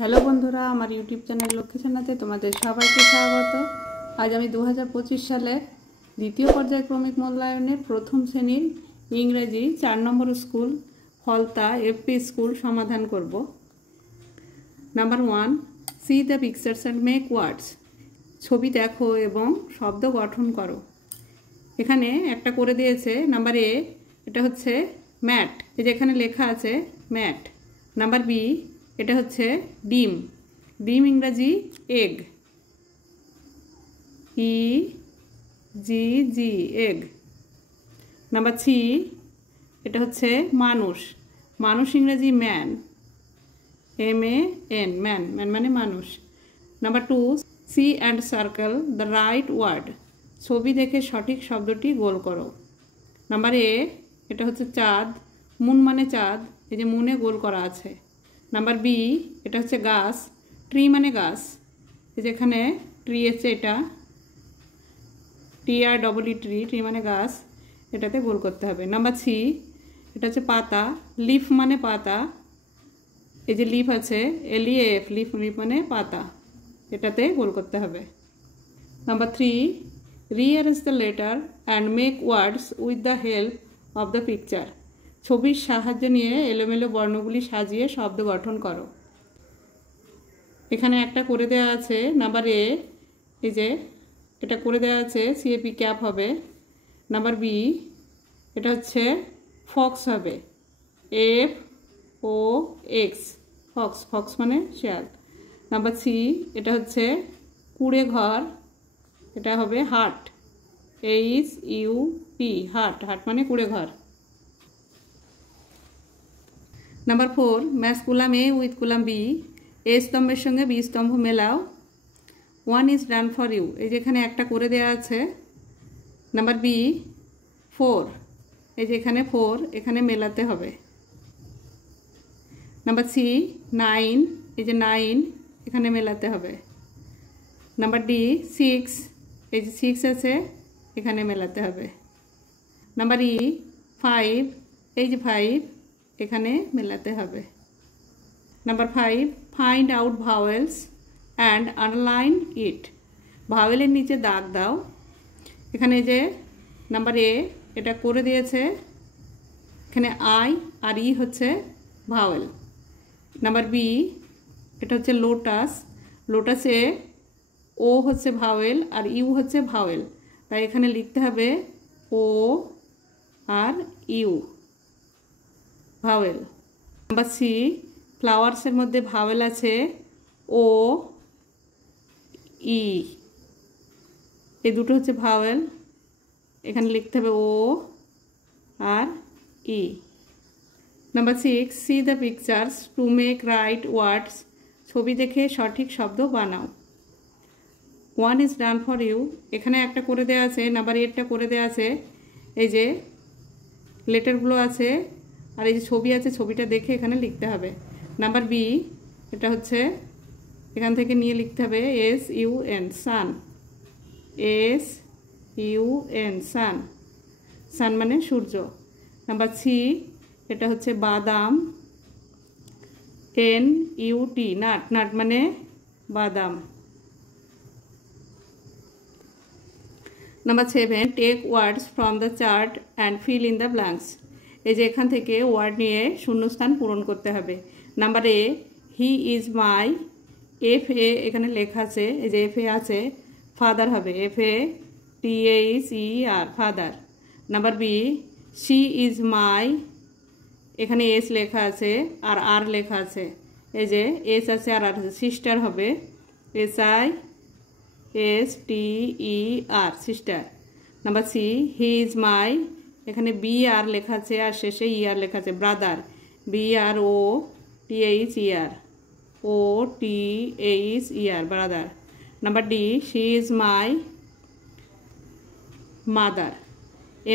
Hello বন্ধুরা, আমার YouTube channel Lakshmi ছানাতে তোমাদের সবাইকে স্বাগত। আজ আমি 2025 সালের দ্বিতীয় পর্যায়ক্রমিক মূল্যায়নের প্রথম শ্রেণীর ইংরেজি 4 নম্বর স্কুল ফলতা এফপি স্কুল সমাধান করব। Number 1, C the pictures and make words. ছবি দেখো এবং শব্দ গঠন করো। এখানে একটা করে দিয়েছে নাম্বার এ, এটা হচ্ছে ম্যাট, এই যে এখানে লেখা আছে ম্যাট। নাম্বার বি, এটা হচ্ছে ডিম, ডিম ইংরাজি egg, E G G egg. Number C, এটা হচ্ছে মানুষ, মানুষ ইংরাজি man, M A N, man, man মানে মানুষ। Number 2, C and circle the right word. ছবি দেখে সঠিক শব্দটি গোল করো। নাম্বার এ, এটা হচ্ছে চাঁদ, মুন মানে চাঁদ, এই যে মুনে গোল করা আছে। নাম্বার বি, এটা হচ্ছে গাছ, ট্রি মানে গাছ, এই যে এখানে ট্রি আছে, এটা TREE ট্রি, ট্রি মানে গাছ, এটাতে গোল করতে হবে। নাম্বার সি, এটা হচ্ছে পাতা, লিফ মানে পাতা, এই যে লিফ আছে LEAF, লিফ, লিফ মানে পাতা, এটাতে গোল করতে হবে। Number 3, rearrange the letter and make words with the help of the picture. ছবির সাহায্য নিয়ে এলোমেলো বর্ণগুলি সাজিয়ে শব্দ গঠন করো। এখানে একটা করে দেওয়া আছে নাম্বার এ, এই যে এটা করে দেওয়া আছে CAP ক্যাপ হবে। নাম্বার বি, এটা হচ্ছে ফক্স হবে, FOX, ফক্স, ফক্স মানে শেয়াল। নাম্বার সি, এটা হচ্ছে কুড়ে ঘর, এটা হবে হাট, HUT, হাট, হাট মানে কুড়ে ঘর। Number 4, match column A with column B. A স্তম্ভের সঙ্গে বি স্তম্ভ মেলাও। 1 ইজ ডান ফর ইউ, এই যেখানে একটা করে দেওয়া আছে। নাম্বার বি, 4, এই যে এখানে 4, এখানে মেলাতে হবে। নাম্বার সি, 9, এই যে 9, এখানে মেলাতে হবে। নাম্বার ডি, 6, এই যে 6 আছে, এখানে মেলাতে হবে। নাম্বার ই, 5, এই যে 5, এখানে মেলাতে হবে। Number 5, find out vowels and underline it. ভাওয়েলের নিচে দাগ দাও। এখানে যে নাম্বার এ, এটা করে দিয়েছে, এখানে আই আর ই হচ্ছে ভাওয়েল। নাম্বার বি, এটা হচ্ছে লোটাস, লোটাসে ও হচ্ছে ভাওয়েল আর ইউ হচ্ছে ভাওয়েল, তাই এখানে লিখতে হবে ও আর ইউ, ভাওয়েল। নাম্বার সি, ফ্লাওয়ার্সের মধ্যে ভাওয়েল আছে ও ই, এই দুটো হচ্ছে ভাওয়েল, এখানে লিখতে হবে ও আর E. Number 6, see the pictures to make right words. ছবি দেখে সঠিক শব্দ বানাও। 1 ইজ ডান ফর ইউ, এখানে একটা করে দেওয়া আছে, নাম্বার 8টা করে দেওয়া আছে, এই যে লেটারগুলো আছে আর এই যে ছবি আছে, ছবিটা দেখে এখানে লিখতে হবে। নাম্বার বি, এটা হচ্ছে এখান থেকে নিয়ে লিখতে হবে SUN, সান, SUN, সান, সান মানে সূর্য। নাম্বার সি, এটা হচ্ছে বাদাম, NUT, নাট, নাট মানে বাদাম। Number 7, take words from the chart and fill in the blanks. এই যে এখান থেকে ওয়ার্ড নিয়ে শূন্যস্থান পূরণ করতে হবে। Number A, he is my, FA এখানে লেখা আছে, এই যে FA আছে, ফাদার হবে, FATHER, father. Number B, she is my, এখানে S লেখা আছে আর আর লেখা আছে, এই যে S আছে আর আর আছে, সিস্টার হবে, SISTER, sister. Number C, he is my, এখানে BR লেখা আছে আর শেষে ER লেখা আছে, brother, BROTHER, brother. Number D, she is my mother,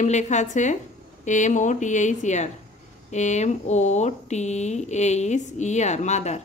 M লেখা আছে, MOTHER, MOTHER, মাদার।